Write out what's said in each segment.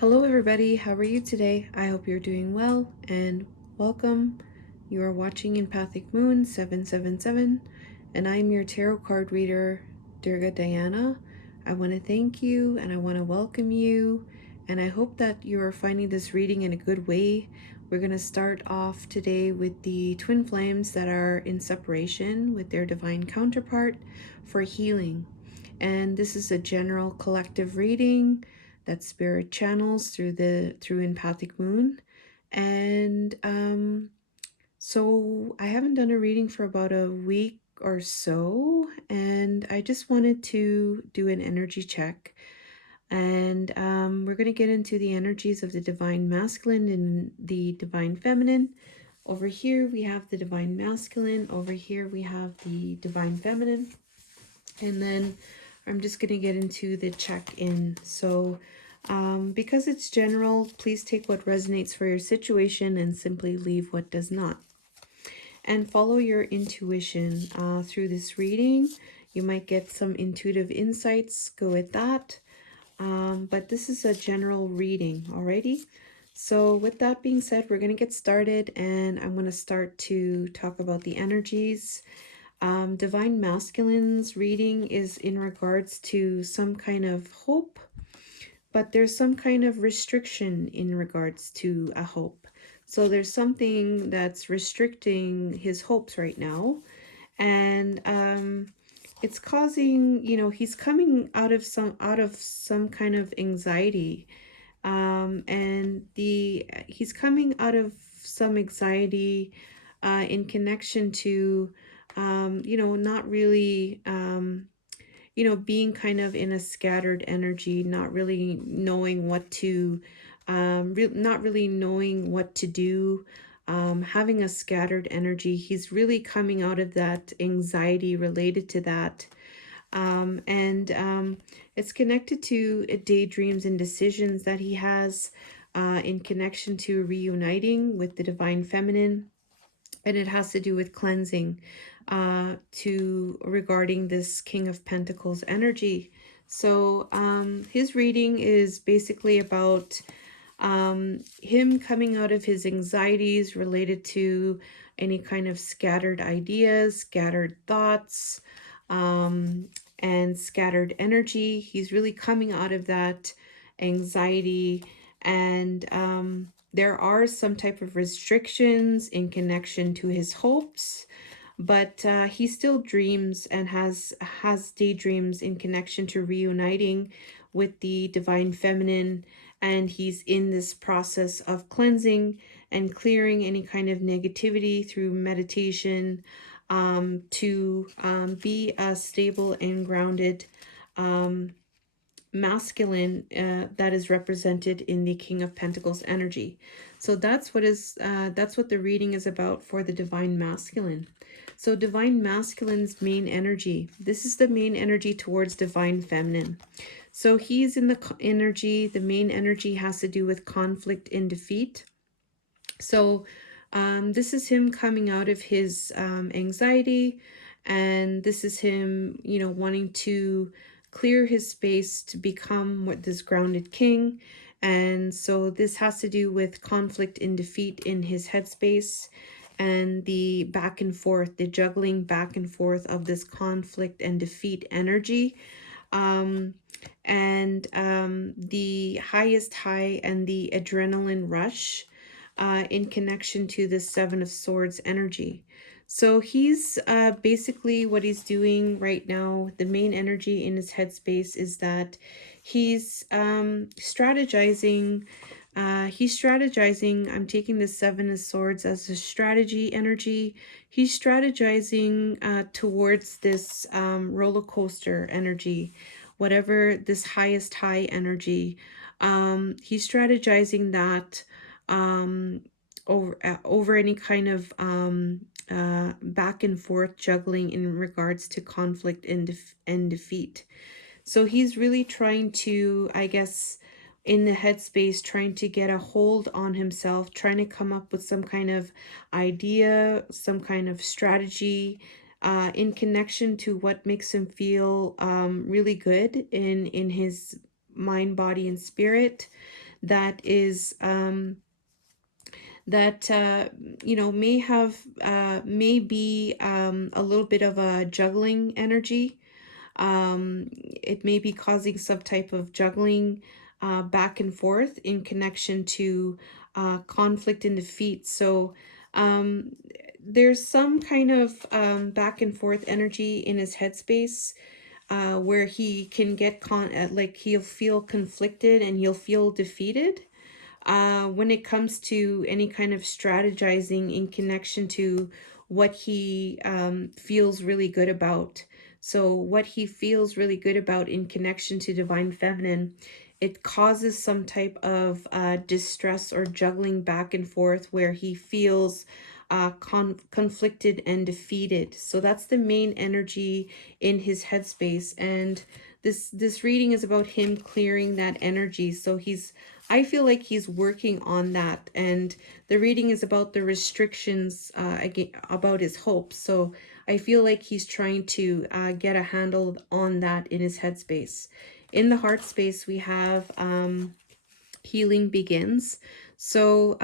Hello, everybody. How are you today? I hope you're doing well and welcome. You are watching Empathic Moon 777, and I'm your tarot card reader, Durga Diana. I want to thank you and I want to welcome you, and I hope that you are finding this reading in a good way. We're going to start off today with the twin flames that are in separation with their divine counterpart for healing. And this is a general collective reading that spirit channels through Empathic Moon. And so I haven't done a reading for about a week or so, and I just wanted to do an energy check. And we're going to get into the energies of the divine masculine and the divine feminine. Over here we have the divine masculine, over here we have the divine feminine, and then I'm just going to get into the check-in. So because it's general, please take what resonates for your situation and simply leave what does not. And follow your intuition through this reading. You might get some intuitive insights. Go with that. But this is a general reading, alrighty? So with that being said, we're going to get started, and I'm going to start to talk about the energies. Divine Masculine's reading is in regards to some kind of hope, but there's some kind of restriction in regards to a hope. So there's something that's restricting his hopes right now, and it's causing, he's coming out of some kind of anxiety, and he's coming out of some anxiety in connection to not really being kind of in a scattered energy, not really knowing what to, not really knowing what to do, having a scattered energy. He's really coming out of that anxiety related to that. And it's connected to daydreams and decisions that he has in connection to reuniting with the divine feminine, and it has to do with cleansing to regarding this King of Pentacles energy. So his reading is basically about him coming out of his anxieties related to any kind of scattered ideas, scattered thoughts, and scattered energy. He's really coming out of that anxiety, and there are some type of restrictions in connection to his hopes, but he still dreams and has daydreams in connection to reuniting with the divine feminine, and he's in this process of cleansing and clearing any kind of negativity through meditation, to be a stable and grounded masculine that is represented in the King of Pentacles energy. So that's what the reading is about for the divine masculine. So divine masculine's main energy, this is the main energy towards divine feminine. So he's in the energy, the main energy has to do with conflict and defeat. So this is him coming out of his anxiety, and this is him, wanting to clear his space to become what this grounded king. And so this has to do with conflict and defeat in his headspace, and the back and forth, the juggling back and forth of this conflict and defeat energy. The highest high and the adrenaline rush in connection to the Seven of Swords energy. So he's basically, what he's doing right now, the main energy in his headspace is that he's strategizing. I'm taking the Seven of Swords as a strategy energy. He's strategizing towards this roller coaster energy, whatever this highest high energy. He's strategizing that over any kind of back and forth juggling in regards to conflict and defeat. So he's really trying to, I guess, in the headspace, trying to get a hold on himself, trying to come up with some kind of idea, some kind of strategy in connection to what makes him feel really good in his mind, body, and spirit. that is that may have may be a little bit of a juggling energy. It may be causing some type of juggling back and forth in connection to conflict and defeat. So um, there's some kind of back and forth energy in his headspace where he can get like he'll feel conflicted and he'll feel defeated when it comes to any kind of strategizing in connection to what he feels really good about. So, what he feels really good about in connection to divine feminine, it causes some type of distress or juggling back and forth where he feels conflicted and defeated. So that's the main energy in his headspace, and this reading is about him clearing that energy. So I feel like he's working on that, and the reading is about the restrictions again, about his hopes. So I feel like he's trying to get a handle on that in his headspace. In the heart space, we have healing begins. So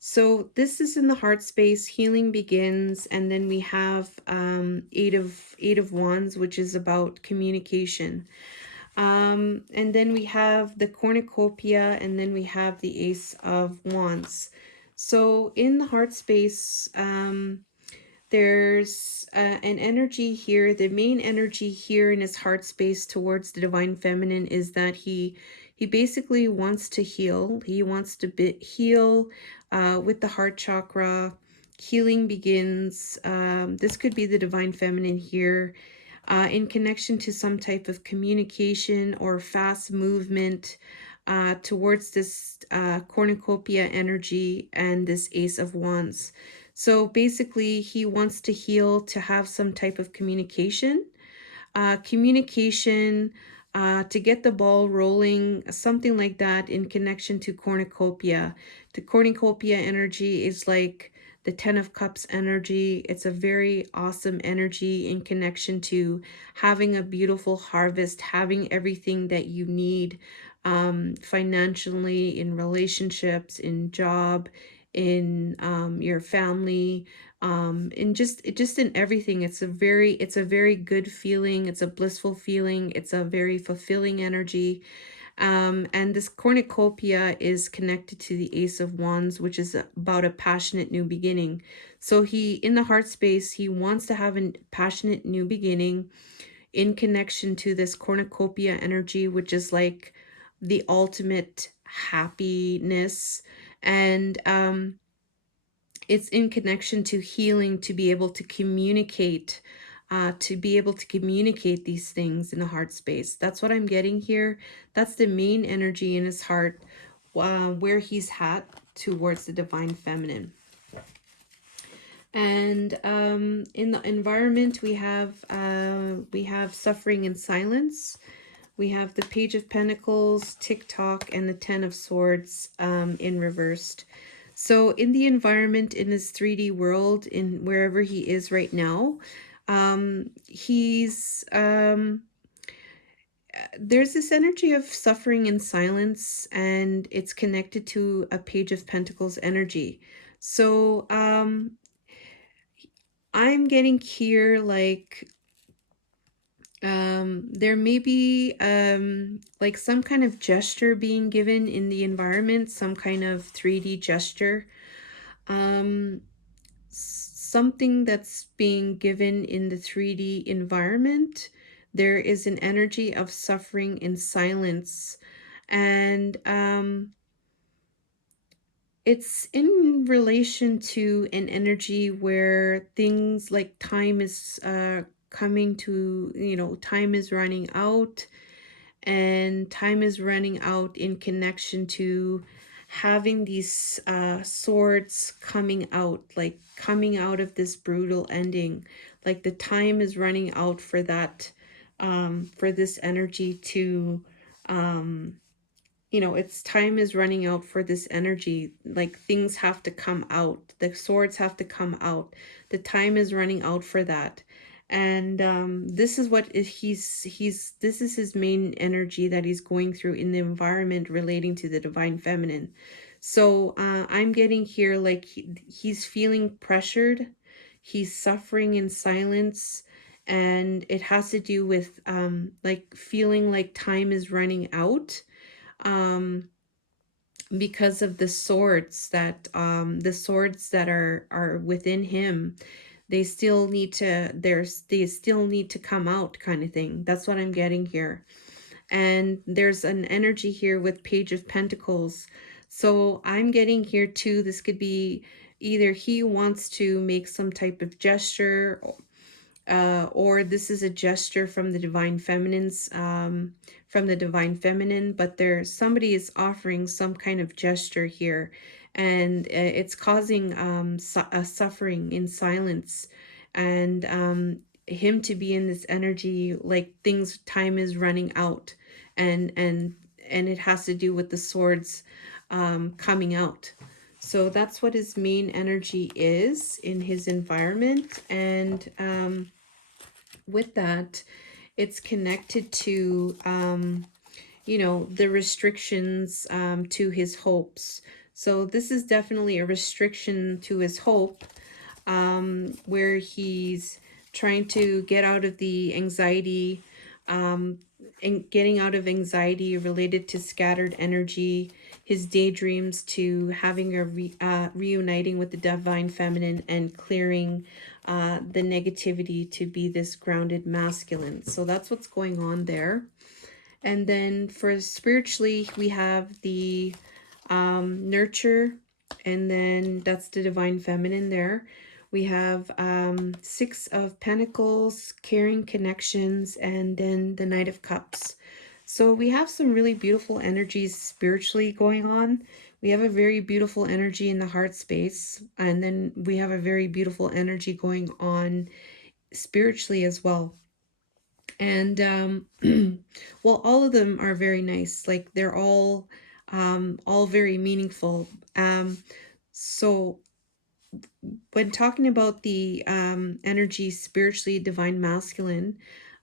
so this is in the heart space, healing begins, and then we have eight of wands, which is about communication. And then we have the cornucopia, and then we have the ace of wands. So in the heart space, there's an energy here. The main energy here in his heart space towards the divine feminine is that he basically wants to heal. He wants to heal with the heart chakra. Healing begins. This could be the divine feminine here in connection to some type of communication or fast movement towards this cornucopia energy and this ace of wands. So basically, he wants to heal, to have some type of communication to get the ball rolling, something like that in connection to cornucopia. The cornucopia energy is like the 10 of cups energy. It's a very awesome energy in connection to having a beautiful harvest, having everything that you need financially, in relationships, in job, in your family, in just in everything. It's a very good feeling. It's a blissful feeling. It's a very fulfilling energy. And this cornucopia is connected to the ace of wands, which is about a passionate new beginning. So he, in the heart space, he wants to have a passionate new beginning in connection to this cornucopia energy, which is like the ultimate happiness. And it's in connection to healing, to be able to communicate, these things in the heart space. That's what I'm getting here. That's the main energy in his heart, where he's at towards the divine feminine. And in the environment, we have suffering and silence. We have the Page of Pentacles, TikTok, and the Ten of Swords in reversed. So in the environment, in this 3D world, in wherever he is right now, he's there's this energy of suffering and silence, and it's connected to a Page of Pentacles energy. So I'm getting here like there may be like some kind of gesture being given in the environment, some kind of 3D gesture, something that's being given in the 3D environment. There is an energy of suffering and silence, and it's in relation to an energy where things like time is coming to, time is running out, and time is running out in connection to having these swords coming out, like coming out of this brutal ending. Like the time is running out for that, for this energy to it's time is running out for this energy. Like things have to come out, the swords have to come out, the time is running out for that. And this is what this is his main energy that he's going through in the environment relating to the divine feminine. So I'm getting here like he's feeling pressured, he's suffering in silence, and it has to do with like feeling like time is running out, um because of the swords that are within him. They still need to they still need to come out, kind of thing. That's what I'm getting here. And there's an energy here with Page of Pentacles. So I'm getting here too, this could be either he wants to make some type of gesture, or this is a gesture from the divine feminine's from the divine feminine, but there's somebody is offering some kind of gesture here, and it's causing a suffering in silence, and him to be in this energy like things time is running out, and and it has to do with the swords coming out. So that's what his main energy is in his environment. And with that, it's connected to, you know, the restrictions to his hopes. So this is definitely a restriction to his hope, where he's trying to get out of the anxiety, and getting out of anxiety related to scattered energy, his daydreams, to having a reuniting with the divine feminine and clearing the negativity to be this grounded masculine. So that's what's going on there. And then for spiritually, we have the nurture, and then that's the divine feminine there. We have Six of Pentacles, caring connections, and then the Knight of Cups. So we have some really beautiful energies spiritually going on. We have a very beautiful energy in the heart space, and then we have a very beautiful energy going on spiritually as well. And well, all of them are very nice. Like they're all very meaningful. So when talking about the energy spiritually divine masculine,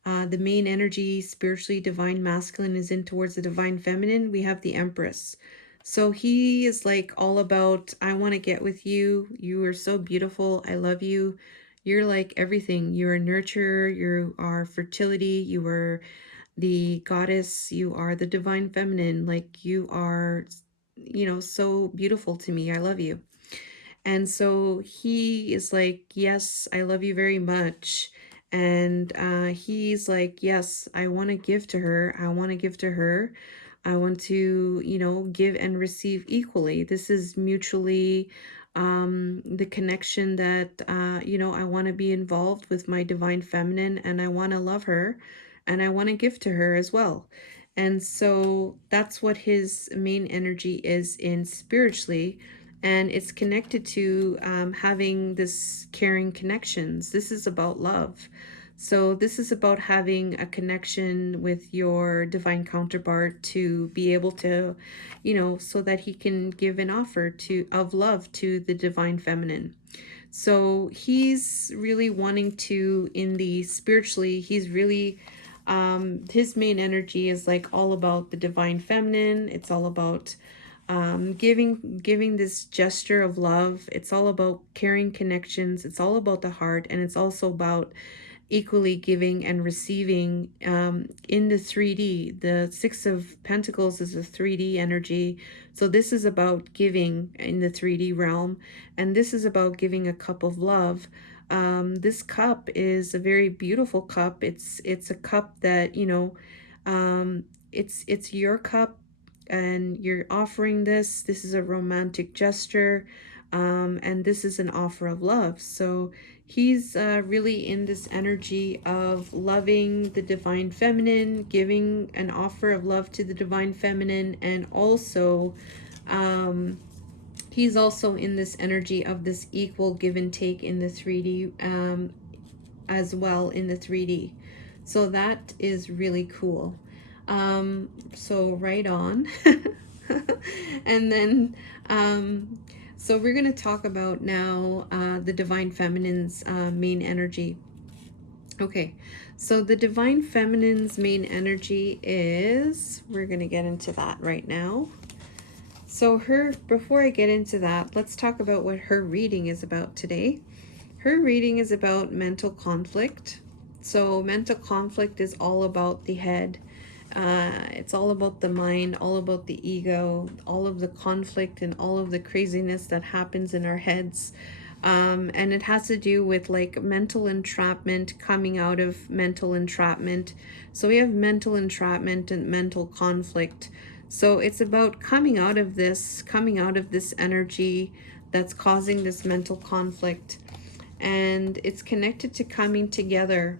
the main energy spiritually divine masculine is in towards the divine feminine. We have the Empress. So he is like all about, I want to get with you. You are so beautiful. I love you. You're like everything. You're nurture. You are fertility. You are the goddess. You are the divine feminine. Like you are, you know, so beautiful to me. I love you. And so he is like, yes, I love you very much. And he's like, yes, I want to give to her. I want to give to her. I want to, you know, give and receive equally. This is mutually the connection that, you know, I want to be involved with my divine feminine, and I want to love her, and I want to give to her as well. And so that's what his main energy is in spiritually, and it's connected to having this caring connections. This is about love. So this is about having a connection with your divine counterpart to be able to, you know, so that he can give an offer to of love to the divine feminine. So he's really wanting to, in the spiritually, he's really his main energy is like all about the divine feminine. It's all about giving this gesture of love. It's all about caring connections. It's all about the heart, and it's also about equally giving and receiving in the 3D. The Six of Pentacles is a 3D energy. So this is about giving in the 3D realm, and this is about giving a cup of love. This cup is a very beautiful cup. It's a cup that, you know, it's your cup, and you're offering this. This is a romantic gesture, and this is an offer of love. So he's really in this energy of loving the divine feminine, giving an offer of love to the divine feminine, and also he's also in this energy of this equal give and take in the 3D, as well in the 3D. So that is really cool. So right on. And then so we're going to talk about now the divine feminine's main energy. Okay, so the divine feminine's main energy is, we're going to get into that right now. So before I get into that, let's talk about what her reading is about today. Her reading is about mental conflict. So mental conflict is all about the head. It's all about the mind, all about the ego, all of the conflict and all of the craziness that happens in our heads. And it has to do with like mental entrapment, coming out of mental entrapment. So we have mental entrapment and mental conflict. So it's about coming out of this energy that's causing this mental conflict. And it's connected to coming together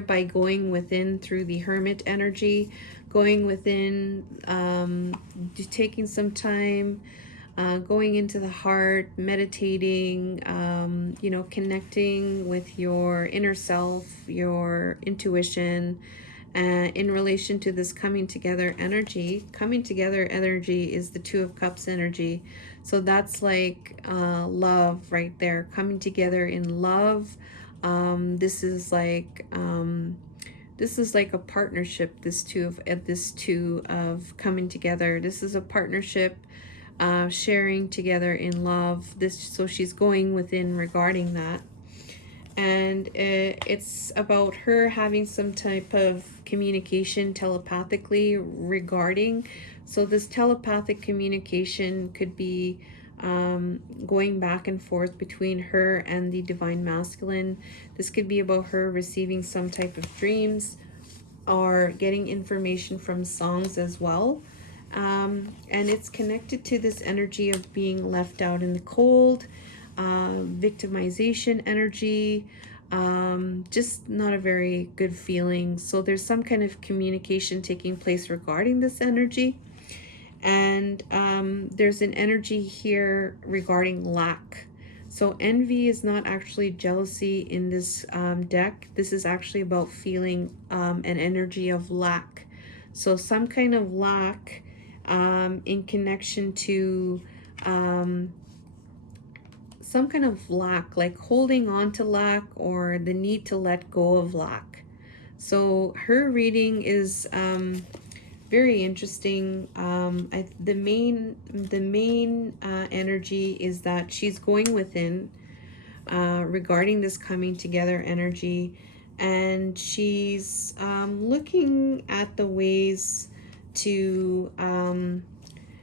by going within through the hermit energy, going within, taking some time, going into the heart, meditating, connecting with your inner self, your intuition, in relation to this coming together energy. Coming together energy is the Two of Cups energy. So that's like love right there, coming together in love. This is like a partnership. This two of coming together. This is a partnership, sharing together in love. So she's going within regarding that, and it's about her having some type of communication telepathically regarding. So this telepathic communication could be going back and forth between her and the divine masculine. This could be about her receiving some type of dreams or getting information from songs as well. And it's connected to this energy of being left out in the cold, victimization energy, just not a very good feeling. So there's some kind of communication taking place regarding this energy. And there's an energy here regarding lack. So envy is not actually jealousy in this deck. This is actually about feeling an energy of lack. So some kind of lack in connection to some kind of lack, like holding on to lack or the need to let go of lack. So her reading is very interesting. The main energy is that she's going within regarding this coming together energy, and she's looking at the ways to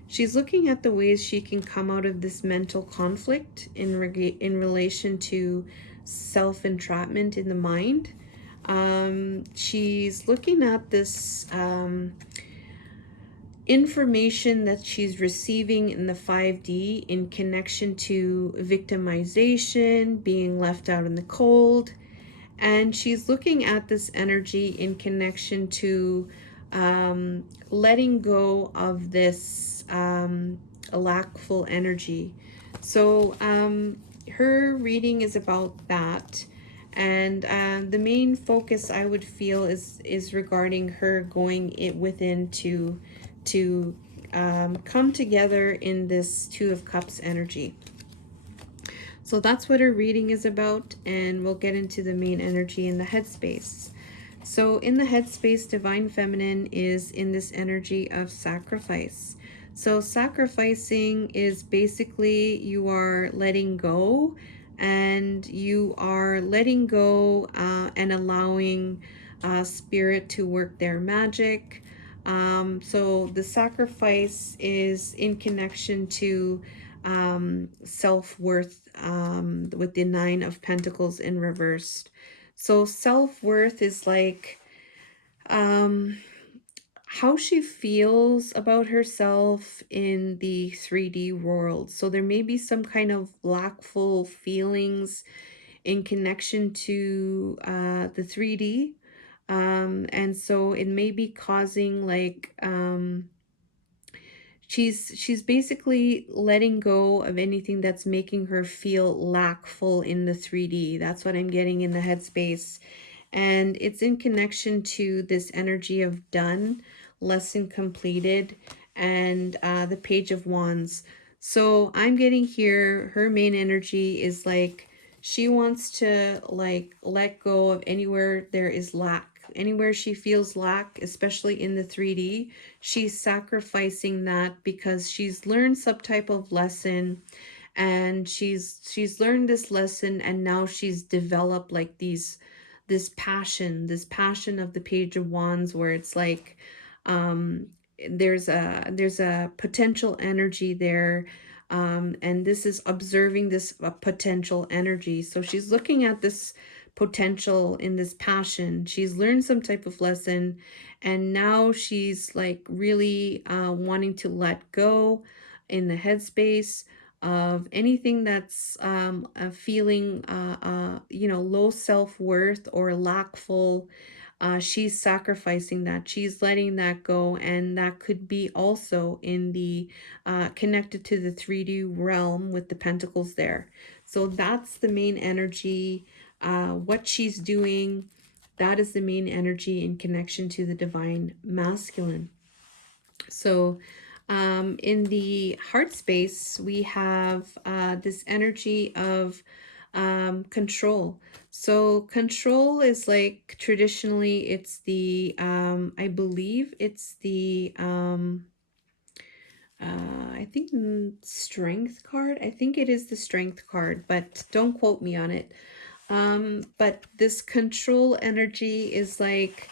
she's looking at the ways she can come out of this mental conflict in relation to self entrapment in the mind. She's looking at this information that she's receiving in the 5D in connection to victimization, being left out in the cold. And she's looking at this energy in connection to letting go of this lackful energy. So her reading is about that. And the main focus I would feel is regarding her going it within to come together in this Two of Cups energy. So that's what her reading is about, and we'll get into the main energy in the headspace. So in the headspace, divine feminine is in this energy of sacrifice. So sacrificing is basically you are letting go, and you are letting go and allowing spirit to work their magic. So the sacrifice is in connection to self-worth, with the Nine of Pentacles in reversed. So self-worth is like um, how she feels about herself in the 3D world. So there may be some kind of lackful feelings in connection to the 3D. And so it may be causing like she's basically letting go of anything that's making her feel lackful in the 3D. That's what I'm getting in the headspace. And it's in connection to this energy of done, lesson completed, and the Page of Wands. So I'm getting here, her main energy is like She wants to like let go of anywhere there is lack. Anywhere she feels lack, especially in the 3D, she's sacrificing that because she's learned some type of lesson, and she's learned this lesson, and now she's developed like this passion of the Page of Wands, where it's like um there's a potential energy there, and this is observing this potential energy. So she's looking at this potential in this passion. She's learned some type of lesson, and now she's like really wanting to let go in the headspace of anything that's feeling low self-worth or lackful. She's sacrificing that, she's letting that go, and that could be also in the connected to the 3D realm with the pentacles there. So that's the main energy. What she's doing, that is the main energy in connection to the divine masculine. So in the heart space, we have this energy of control. So control is like traditionally it's the I believe it's the I think strength card. I think it is the strength card, but don't quote me on it. But this control energy is like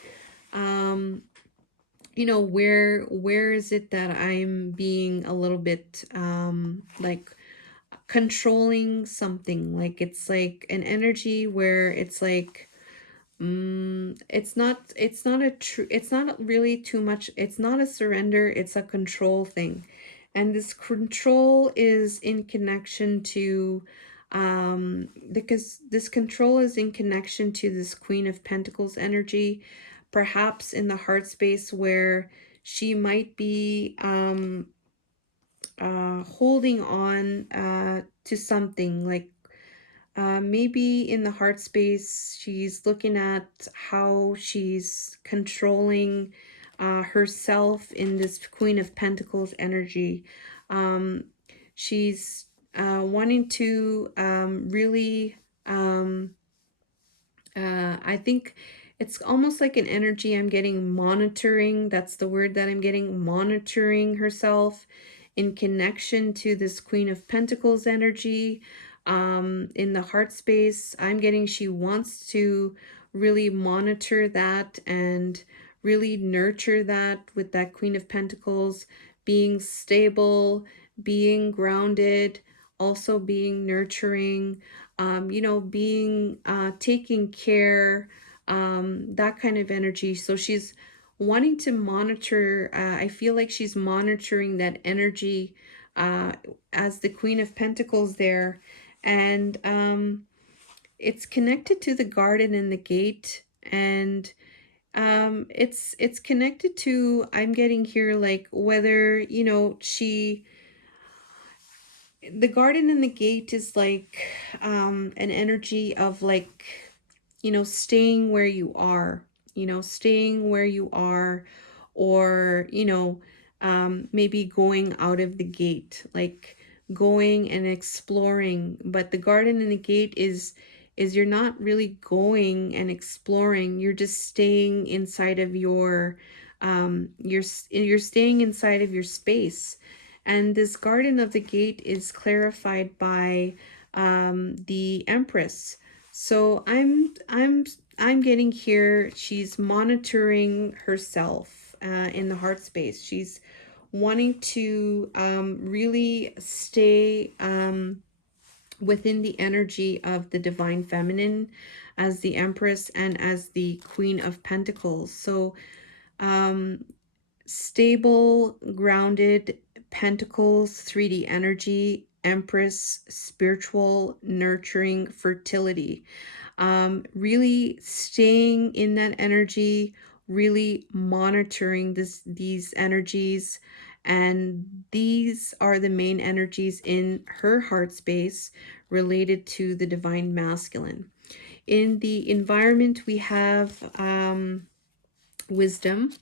where is it that I'm being a little bit like controlling something. Like it's like an energy where it's like it's not really too much, it's not a surrender, it's a control thing. And this control is in connection to because this control is in connection to this Queen of Pentacles energy, perhaps in the heart space where she might be holding on to something, like maybe in the heart space, she's looking at how she's controlling herself in this Queen of Pentacles energy. Um, she's wanting to really, I think it's almost like an energy I'm getting monitoring. That's the word that I'm getting, monitoring herself in connection to this Queen of Pentacles energy. In the heart space, I'm getting she wants to really monitor that and really nurture that with that Queen of Pentacles, being stable, being grounded, also being nurturing, being taking care, that kind of energy. So she's wanting to monitor, I feel like she's monitoring that energy as the Queen of Pentacles there. And it's connected to the garden and the gate. And it's connected to, I'm getting here, like whether, the garden and the gate is like an energy of like staying where you are, staying where you are, or maybe going out of the gate, like going and exploring. But the garden and the gate is you're not really going and exploring, you're just staying inside of your you're staying inside of your space. And this garden of the gate is clarified by the Empress. So I'm getting here, she's monitoring herself in the heart space. She's wanting to really stay within the energy of the divine feminine as the Empress and as the Queen of Pentacles. So stable, grounded, Pentacles, 3D energy, Empress, spiritual, nurturing, fertility. Really staying in that energy, really monitoring these energies. And these are the main energies in her heart space related to the divine masculine. In the environment, we have wisdom.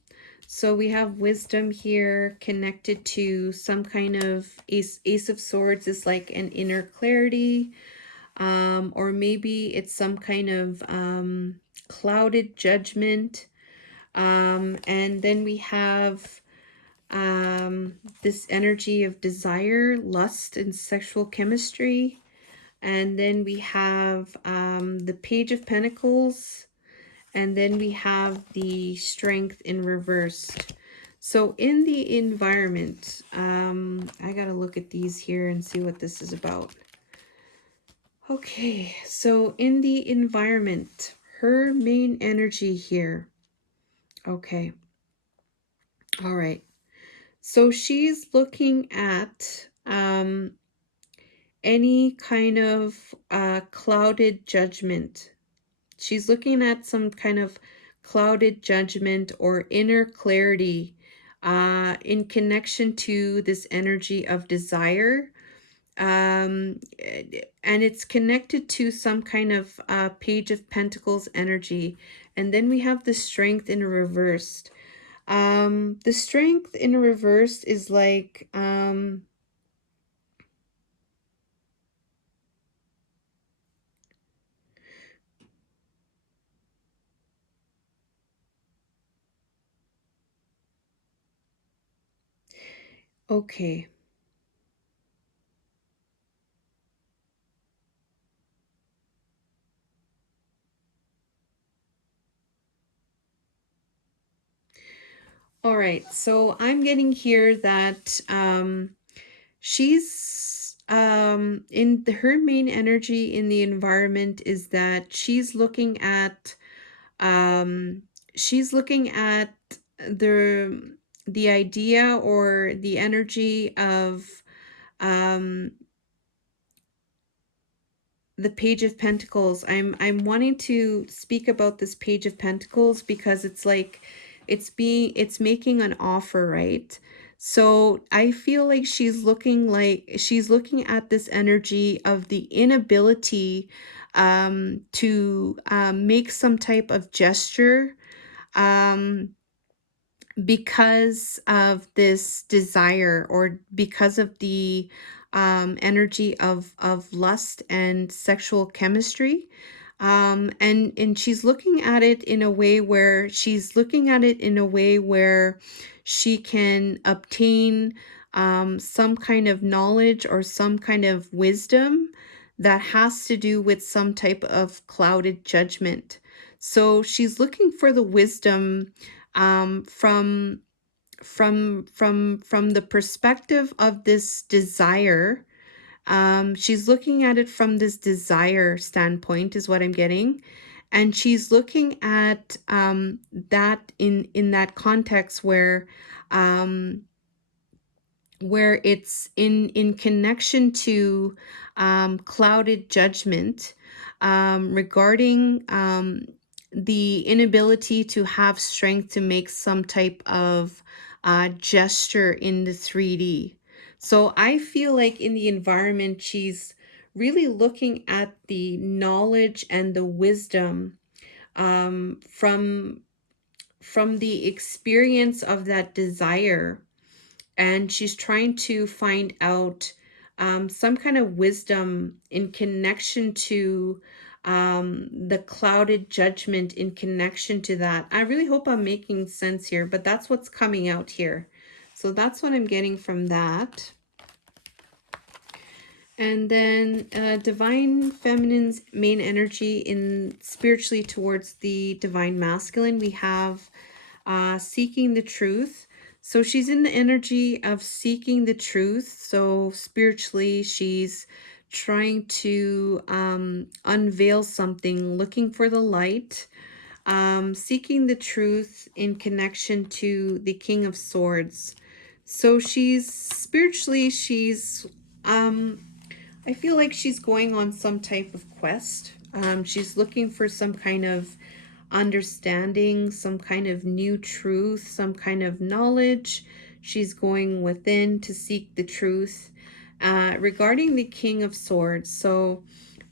So we have wisdom here connected to some kind of ace of swords is like an inner clarity. or maybe it's some kind of clouded judgment. And then we have this energy of desire, lust, and sexual chemistry. And then we have the Page of Pentacles. And then we have the Strength in reversed. So in the environment, I gotta look at these here and see what this is about. Okay, so in the environment, her main energy here. Okay, all right. So she's looking at any kind of clouded judgment. She's looking at some kind of clouded judgment or inner clarity in connection to this energy of desire. And it's connected to some kind of Page of Pentacles energy. And then we have the Strength in reversed. The Strength in reversed is like, okay. All right. So I'm getting here that she's her main energy in the environment is that um she's looking at the the idea or the energy of um the Page of Pentacles. I'm wanting to speak about this Page of Pentacles because it's like it's making an offer, right? So I feel like she's looking at this energy of the inability to make some type of gesture um because of this desire or because of the energy of lust and sexual chemistry. And she's looking at it in a way where she can obtain some kind of knowledge or some kind of wisdom that has to do with some type of clouded judgment. So she's looking for the wisdom from from the perspective of this desire. She's looking at it from this desire standpoint is what I'm getting, and she's looking at that in that context um where it's in connection to clouded judgment regarding the inability to have strength to make some type of gesture in the 3D. So I feel like in the environment, she's really looking at the knowledge and the wisdom from the experience of that desire, and she's trying to find out some kind of wisdom in connection to the clouded judgment in connection to that. I really hope I'm making sense here, but that's what's coming out here. So that's what I'm getting from that. And then divine feminine's main energy in spiritually towards the divine masculine, we have seeking the truth. So she's in the energy of seeking the truth. So spiritually, she's trying to unveil something, looking for the light, seeking the truth in connection to the King of Swords. So she's spiritually, um, I feel like she's going on some type of quest. She's looking for some kind of understanding, some kind of new truth, some kind of knowledge. She's going within to seek the truth regarding the King of Swords. So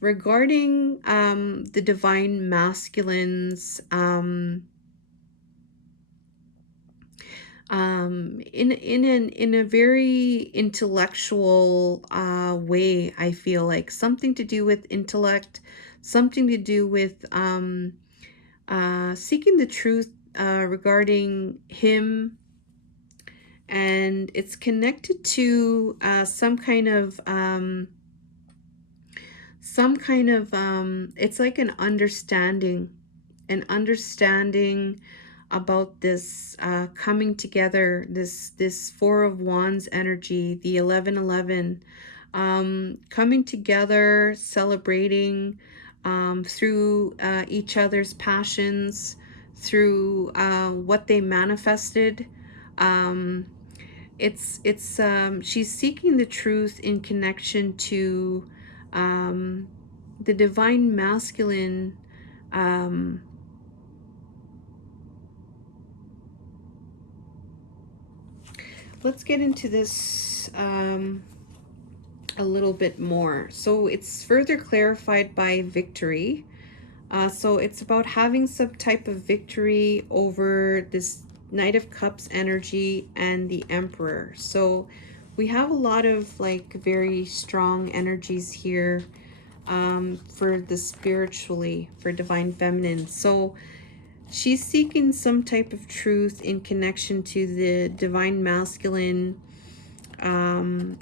regarding the divine masculines in a very intellectual way. I feel like something to do with intellect, something to do with seeking the truth regarding him, and it's connected to some kind of it's like an understanding about this coming together, this Four of Wands energy, the 1111, coming together, celebrating through each other's passions, through what they manifested. um, she's seeking the truth in connection to um, the divine masculine. um, let's get into this a little bit more. So it's further clarified by victory. So it's about having some type of victory over this Knight of Cups energy and the Emperor. So we have a lot of like very strong energies here for the spiritually, for divine feminine. So she's seeking some type of truth in connection to the divine masculine, um,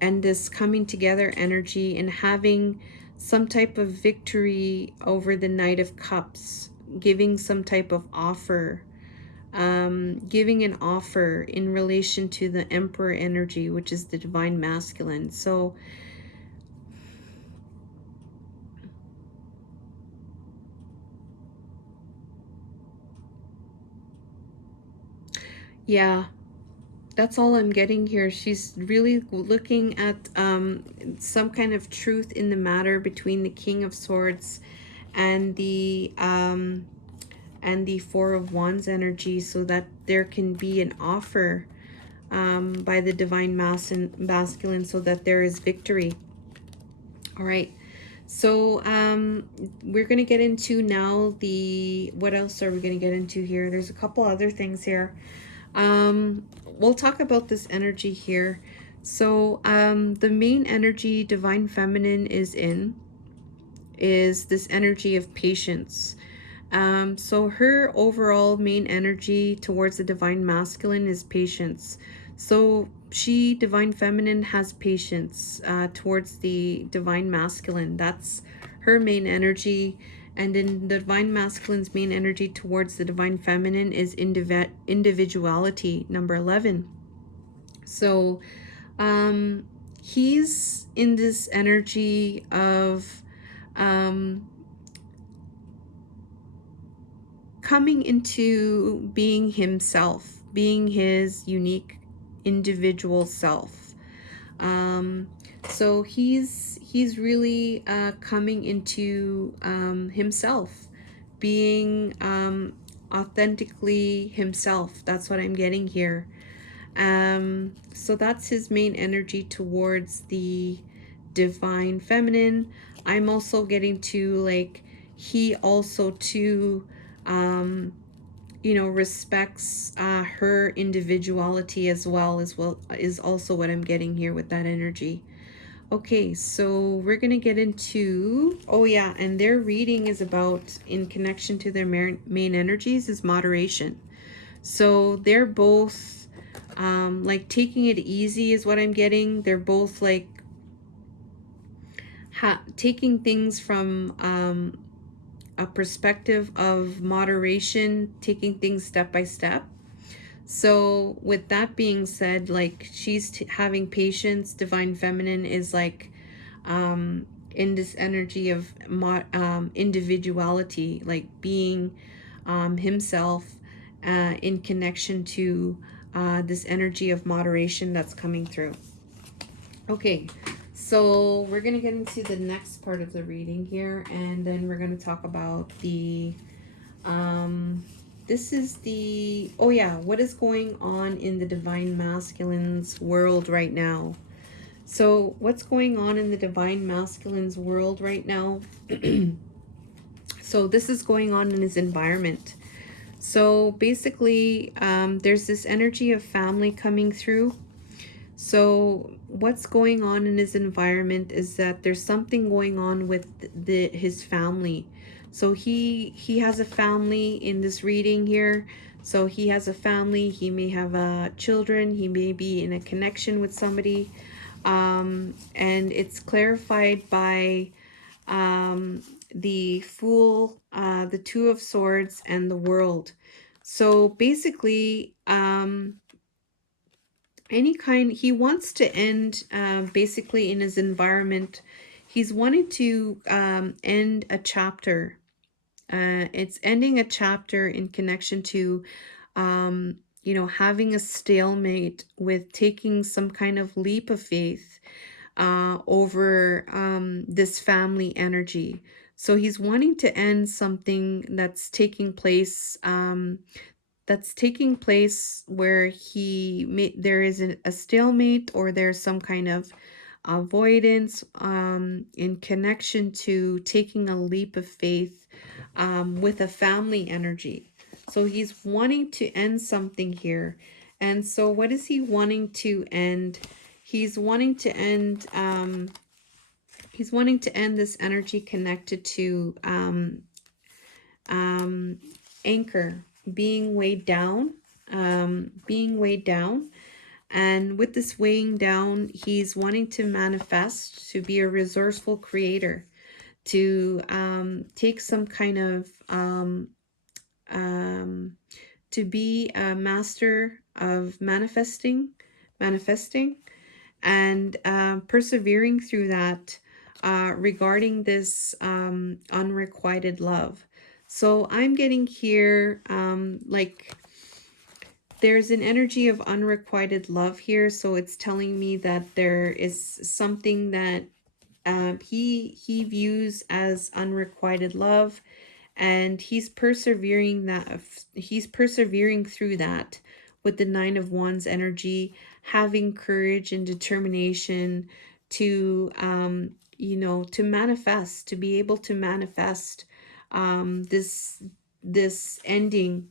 and this coming together energy, and having some type of victory over the Knight of Cups, giving some type of offer, giving an offer in relation to the Emperor energy, which is the divine masculine. So yeah, that's all I'm getting here. She's really looking at some kind of truth in the matter between the King of Swords and the Four of Wands energy, so that there can be an offer by the divine masculine, so that there is victory. All right. So we're going to get into now what else are we going to get into here? There's a couple other things here. We'll talk about this energy here. So the main energy divine feminine is this energy of patience. So her overall main energy towards the divine masculine is patience. So she, divine feminine, has patience towards the divine masculine. That's her main energy. And then the divine masculine's main energy towards the divine feminine is individuality, number 11. So he's in this energy of coming into being himself, being his unique individual self. So he's really coming into himself, being authentically himself. That's what I'm getting here. So that's his main energy towards the divine feminine. I'm also getting to like he also too respects her individuality as well, is also what I'm getting here with that energy. Okay, so we're gonna get into, oh yeah, and their reading is about, in connection to their main energies, is moderation. So they're both like taking it easy is what I'm getting. They're both like taking things from a perspective of moderation, taking things step by step. So with that being said, like she's having patience. Divine feminine is like in this energy of individuality, like being himself in connection to this energy of moderation that's coming through. Okay, so we're going to get into the next part of the reading here, and then we're going to talk about this is oh yeah, what is going on in the divine masculine's world right now. So what's going on in the divine masculine's world right now? So this is going on in his environment. So basically, there's this energy of family coming through. So what's going on in his environment is that there's something going on with his family. So he has a family in this reading here. So he has a family. He may have children. He may be in a connection with somebody, and it's clarified by the Fool, the Two of Swords, and the World. So basically, any kind, he wants to end basically in his environment. He's wanting to end a chapter. It's ending a chapter in connection to, having a stalemate with taking some kind of leap of faith over this family energy. So he's wanting to end something that's taking place where there is a stalemate, or there's some kind of avoidance in connection to taking a leap of faith with a family energy. So he's wanting to end something here. And so what is he wanting to end? He's wanting to end this energy connected to anchor, being weighed down, being weighed down. And with this weighing down, he's wanting to manifest, to be a resourceful creator, to take some kind of to be a master of manifesting, and persevering through that regarding this unrequited love. So I'm getting here like there's an energy of unrequited love here. So it's telling me that there is something that he views as unrequited love, and he's persevering through that with the Nine of Wands energy, having courage and determination to to manifest, to be able to manifest this ending,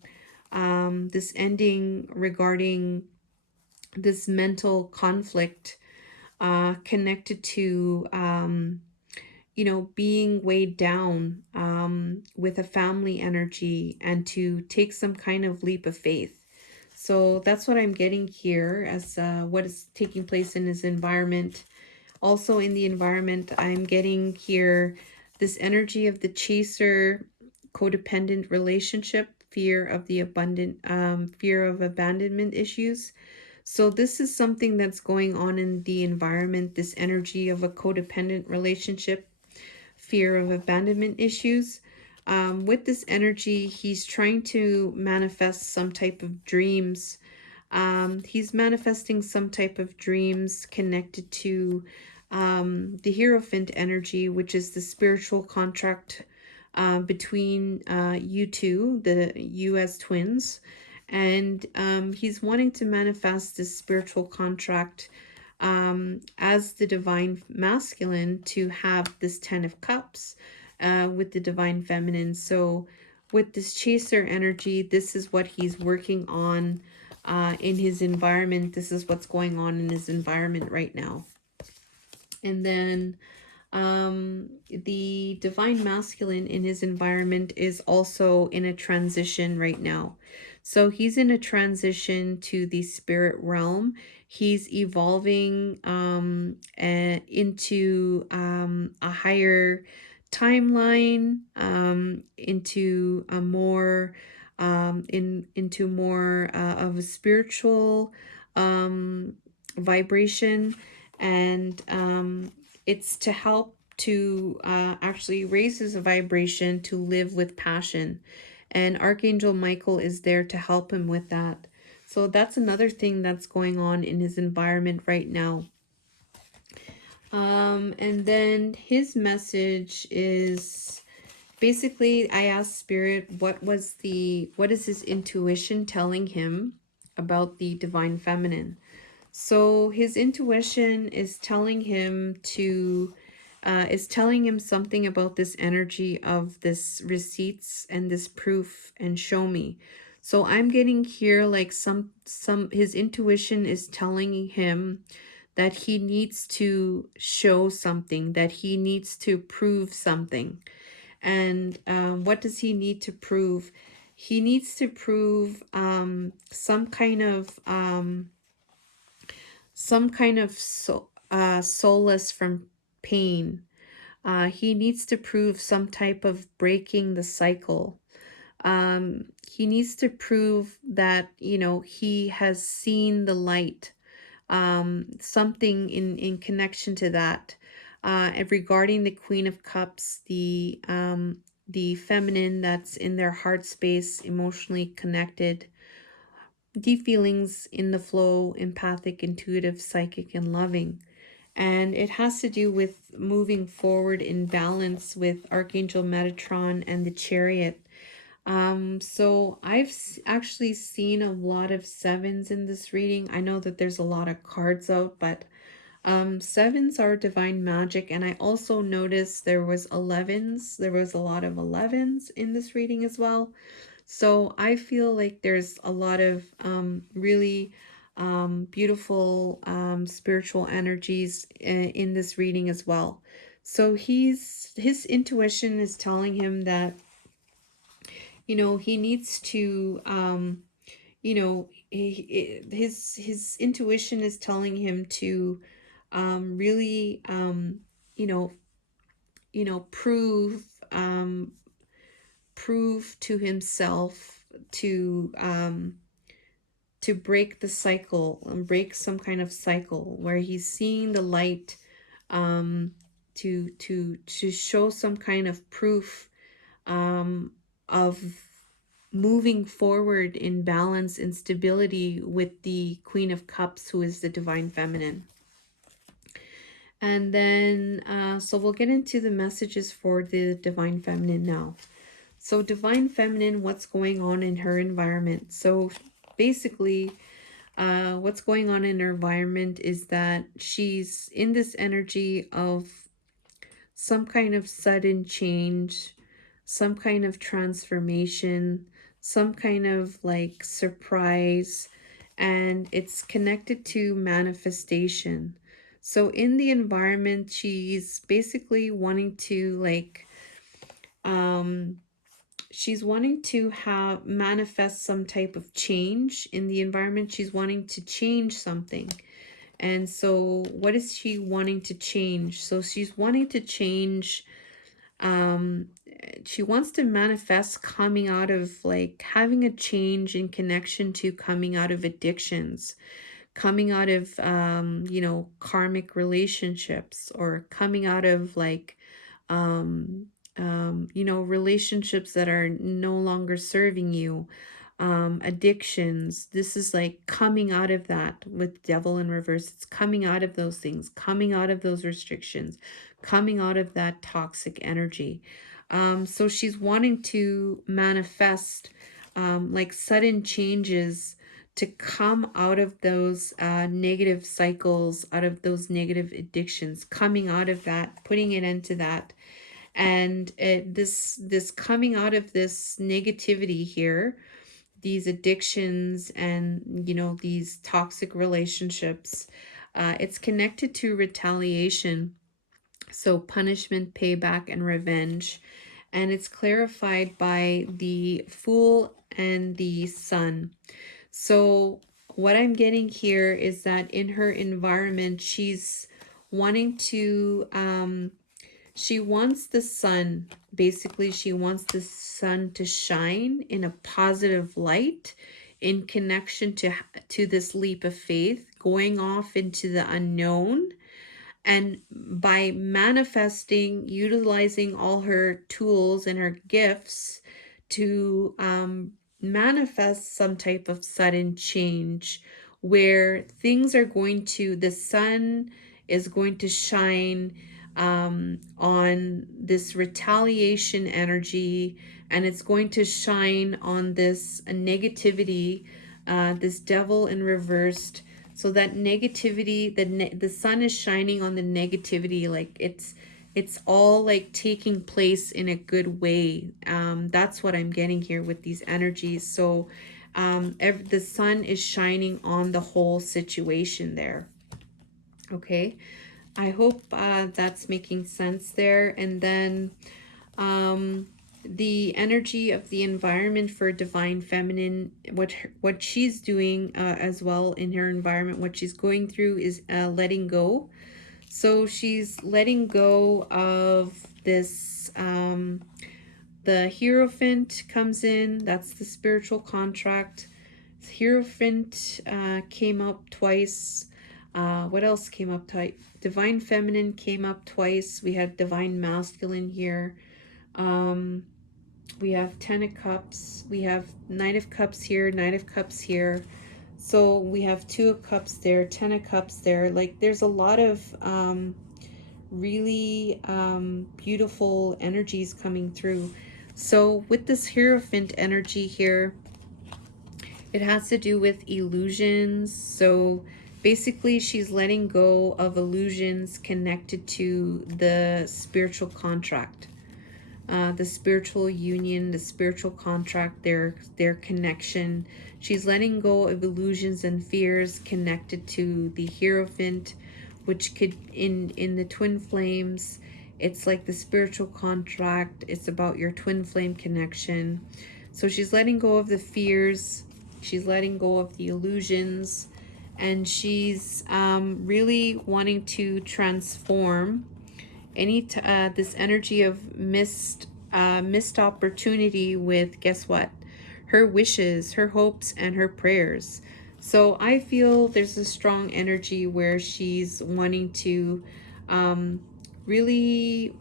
this ending regarding this mental conflict connected to being weighed down with a family energy, and to take some kind of leap of faith. So that's what I'm getting here as what is taking place in his environment. Also in the environment, I'm getting here this energy of the chaser, codependent relationship, fear of abandonment issues. So this is something that's going on in the environment, this energy of a codependent relationship, fear of abandonment issues. With this energy, he's trying to manifest some type of dreams. He's manifesting some type of dreams connected to the Hierophant energy, which is the spiritual contract between you two, you as twins. And he's wanting to manifest this spiritual contract as the divine masculine, to have this 10 of cups with the divine feminine. So with this chaser energy, this is what he's working on in his environment. This is what's going on in his environment right now. And then the divine masculine in his environment is also in a transition right now. So he's in a transition to the spirit realm. He's evolving into a higher timeline, into a more into more of a spiritual vibration. And it's to help to actually raise his vibration to live with passion. And Archangel Michael is there to help him with that. So that's another thing that's going on in his environment right now. And then his message is basically, I asked Spirit, what is his intuition telling him about the divine feminine? So his intuition is telling him to is telling him something about this energy of this receipts and this proof and show me. So I'm getting here like some his intuition is telling him that he needs to show something, that he needs to prove something. And what does he need to prove? He needs to prove some kind of solace from pain. He needs to prove some type of breaking the cycle. He needs to prove that, he has seen the light, something in connection to that. And regarding the Queen of Cups, the feminine that's in their heart space, emotionally connected, deep feelings in the flow, empathic, intuitive, psychic, and loving. And it has to do with moving forward in balance with Archangel Metatron and the Chariot. So I've actually seen a lot of sevens in this reading. I know that there's a lot of cards out, but sevens are divine magic. And I also noticed there was 11s. There was a lot of 11s in this reading as well. So I feel like there's a lot of really beautiful spiritual energies in this reading as well. So his intuition is telling him that, he needs to, his intuition is telling him to really, you know, prove, prove to himself to break the cycle and break some kind of cycle where he's seeing the light, um, to show some kind of proof, of moving forward in balance and stability with the Queen of Cups, who is the divine feminine. And then, so we'll get into the messages for the divine feminine now. So divine feminine, what's going on in her environment? So basically, what's going on in her environment is that she's in this energy of some kind of sudden change, some kind of transformation, some kind of like surprise, and it's connected to manifestation. So in the environment, she's basically wanting to um she's wanting to have manifest some type of change in the environment. She's wanting to change something. And so what is she wanting to change? So she's wanting to change, um she wants to manifest coming out of like having a change in connection to coming out of addictions, coming out of karmic relationships, or coming out of like relationships that are no longer serving you, addictions. This is like coming out of that with devil in reverse. It's coming out of those things, coming out of those restrictions, coming out of that toxic energy. So she's wanting to manifest like sudden changes to come out of those negative cycles, out of those negative addictions, coming out of that, putting it into that. And this coming out of this negativity here, these addictions and these toxic relationships, it's connected to retaliation, so punishment, payback, and revenge. And it's clarified by the Fool and the Sun. So what I'm getting here is that in her environment, she's wanting to, she wants the sun, basically she wants the sun to shine in a positive light in connection to this leap of faith, going off into the unknown. And by manifesting, utilizing all her tools and her gifts to manifest some type of sudden change where things are going to, the sun is going to shine on this retaliation energy, and it's going to shine on this negativity, this devil in reversed. So that negativity, the sun is shining on the negativity, like it's it's all like taking place in a good way. That's what I'm getting here with these energies. So the sun is shining on the whole situation there. Okay, I hope that's making sense there. And then um, the energy of the environment for divine feminine, what she's doing as well in her environment, what she's going through is letting go. So she's letting go of this. The Hierophant comes in. That's the spiritual contract. Hierophant came up twice. What else came up twice? Divine Feminine came up twice. We have Divine Masculine here. We have Ten of Cups. We have Knight of Cups here, Knight of Cups here. So we have Two of Cups there, Ten of Cups there. Like there's a lot of really beautiful energies coming through. So with this Hierophant energy here, it has to do with illusions. So basically she's letting go of illusions connected to the spiritual contract, the spiritual union, the spiritual contract, their connection. She's letting go of illusions and fears connected to the Hierophant, which could in the twin flames, it's like the spiritual contract. It's about your twin flame connection. So she's letting go of the fears, she's letting go of the illusions, and she's really wanting to transform any this energy of missed opportunity with, guess what, her wishes, her hopes, and her prayers. So I feel there's a strong energy where she's wanting to really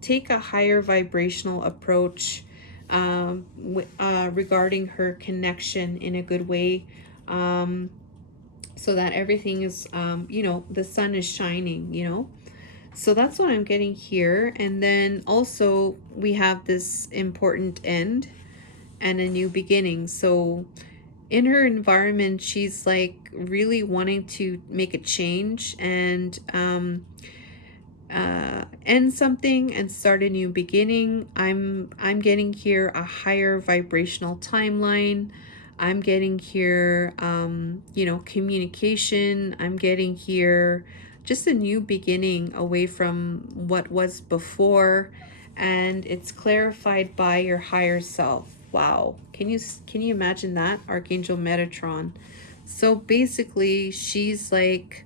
take a higher vibrational approach regarding her connection in a good way, so that everything is the sun is shining, so that's what I'm getting here. And then also we have this important end and a new beginning. So in her environment, she's like really wanting to make a change and end something and start a new beginning. I'm getting here a higher vibrational timeline. I'm getting here communication. I'm getting here just a new beginning away from what was before, and it's clarified by your higher self. Wow, can you imagine that, Archangel Metatron? So basically she's like,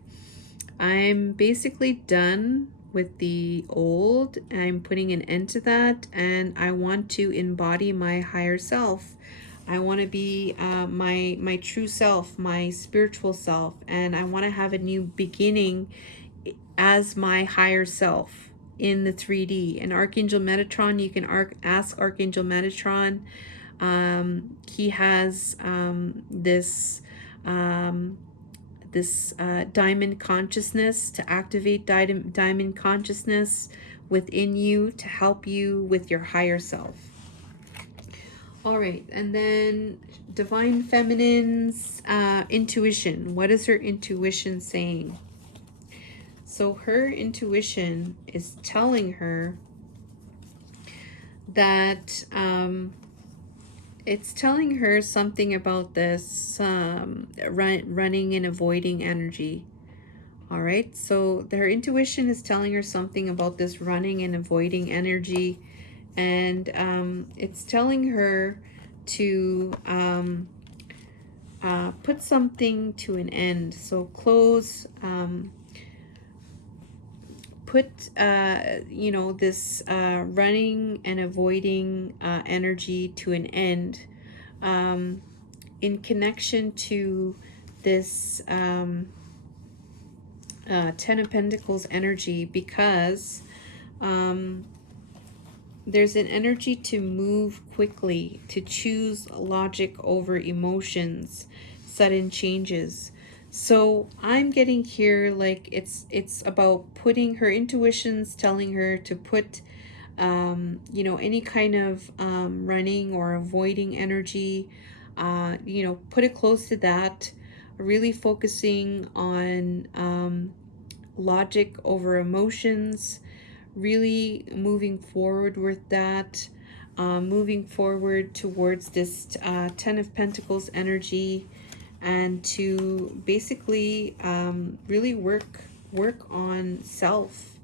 I'm basically done with the old. I'm putting an end to that, and I want to embody my higher self. I want to be my true self, my spiritual self, and I want to have a new beginning as my higher self in the 3D. And Archangel Metatron, you can ask Archangel Metatron. He has this diamond consciousness, to activate diamond consciousness within you to help you with your higher self. All right, and then Divine Feminine's intuition. What is her intuition saying? So her intuition is telling her that it's telling her something about this running and avoiding energy. All right, so her intuition is telling her something about this running and avoiding energy, and it's telling her to put something to an end. So close, put this running and avoiding energy to an end, in connection to this Ten of Pentacles energy, because there's an energy to move quickly, to choose logic over emotions, sudden changes. So I'm getting here like it's about putting, her intuition's telling her to put any kind of running or avoiding energy, put it close to that, really focusing on logic over emotions, really moving forward with that, moving forward towards this Ten of Pentacles energy, and to basically really work on self,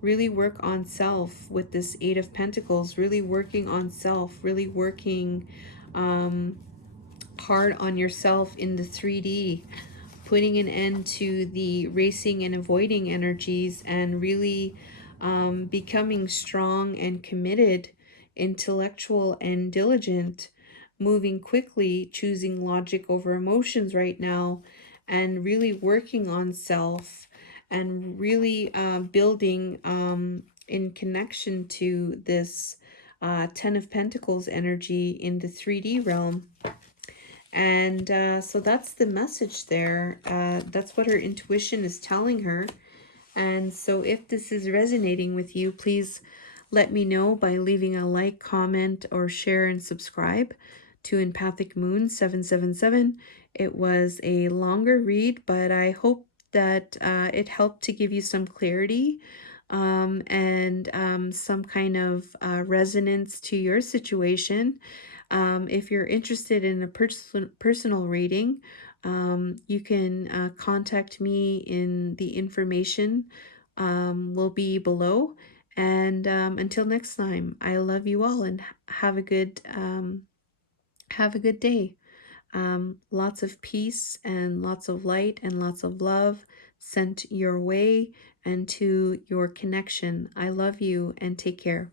really work on self with this Eight of Pentacles, really working on self, really working hard on yourself in the 3D, putting an end to the racing and avoiding energies, and really becoming strong and committed, intellectual and diligent, moving quickly, choosing logic over emotions right now, and really working on self, and really building in connection to this Ten of Pentacles energy in the 3D realm. And so that's the message there. That's what her intuition is telling her. And so if this is resonating with you, please let me know by leaving a like, comment, or share and subscribe to Empathic Moon 777. It was a longer read, but I hope that it helped to give you some clarity and some kind of resonance to your situation. If you're interested in a personal reading, you can contact me in the information will be below. And until next time, I love you all, and have a good day. Lots of peace and lots of light and lots of love sent your way and to your connection. I love you, and take care.